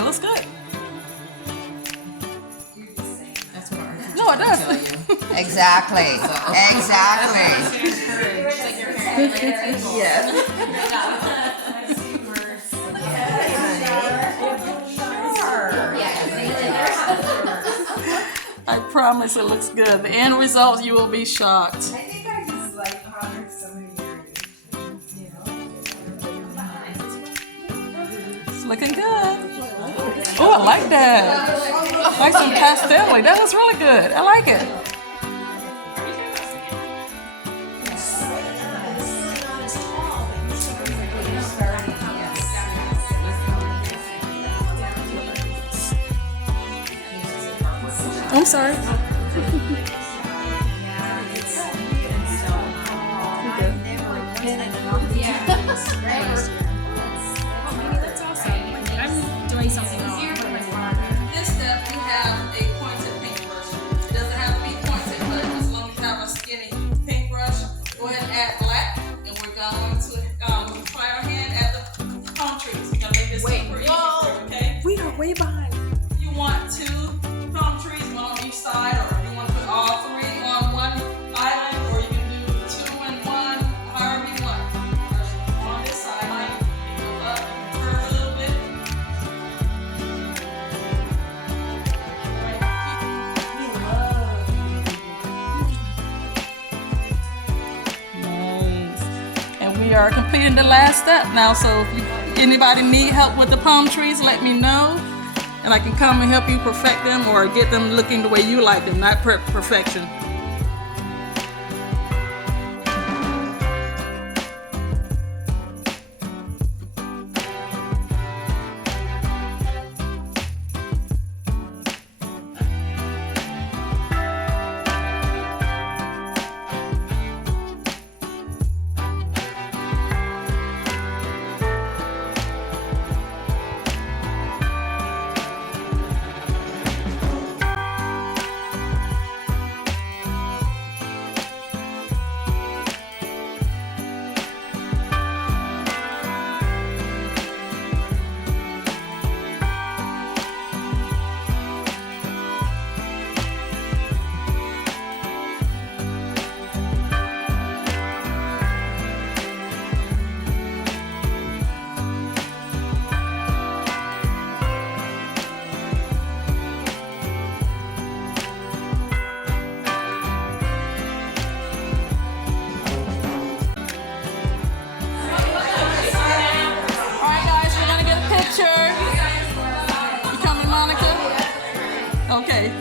It looks good. That's what our teachers No, it does. tell you. Exactly. Exactly. Yes. I promise it looks good. The end result, you will be shocked. I think I just like honored so many variations, you know. It's looking good. Oh, I like that. Like some pastel. That looks really good. I like it. I'm sorry. That's awesome. I'm doing something wrong. This step, you have a pointed paintbrush. It doesn't have to be pointed, but as long as you have a skinny paintbrush, go ahead and add black, and we're going to try our hand at the palm trees. We're gonna make this super easy for you, okay? We are way behind. You want 2 palm trees, one on each side, or you want to put all 3 on one island, or you can do 2 and 1, however you want. First, on this side, you go up, curve a little bit. Nice. And we are completing the last step now, so if anybody need help with the palm trees, let me know. And I can come and help you perfect them or get them looking the way you like them, not perfection. Okay.